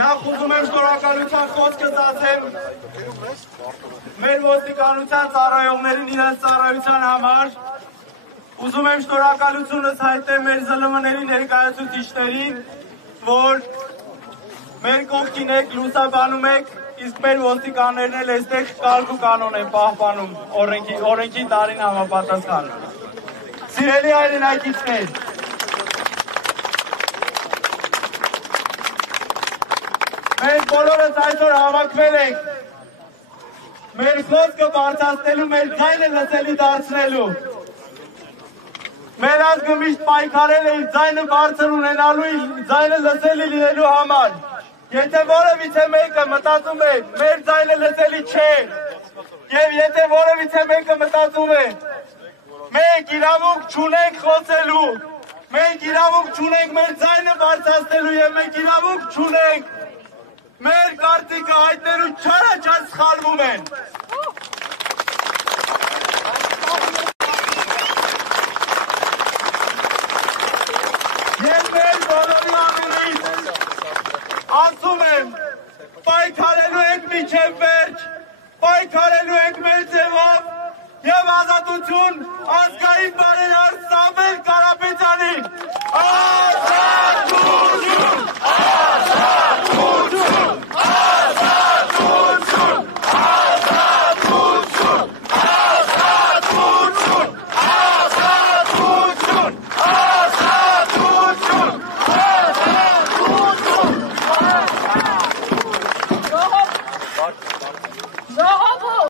Նախ ուզում եմ շնորհակալության խոսքս ասեմ մեր ոստիկանության ծառայողներին իրենց ծառայության համար։ Ուզում եմ շնորհակալությունս հայտնել մեր ԶԼՄ-ների ներկայացուցիչներին, որ մեր կողքին եք, լուսաբանում եք, իսկ մեր ոստիկաններն էլ այստեղ կարգ ու կանոն են պահպանում օրենքի տարին համապատասխան։ Սիրելի հայրենակիցներ, մենք բոլորս այսօր հավաքվել ենք մեր խոսքը բարձրացնելու, մեր ձայնը լսելի դարձնելու։ Մեր ազգը միշտ պայքարել է իր ձայնը բարձր ունենալու, իր ձայնը լսելի լինելու համար։ Եթե որևիցե մեկը մտածում է, մեր ձայնը լսելի չէ, եւ եթե որևիցե մեկը մտածում է, մենք իրավունք չունենք խոսելու, մենք իրավունք չունենք մեր ձայնը բարձրացնելու եւ մենք իրավունք չունենք մեր կարծիքը հայտնելու, չարաչար սխալվում են։ Ես մեր բոլորի անունից ասում եմ, պայքարելու ենք մինչև վերջ, պայքարելու ենք մեր ձևով եւ ազատություն ազգային բարերար Սամվել Կարապետյանին։ Ազատություն! Ազատություն!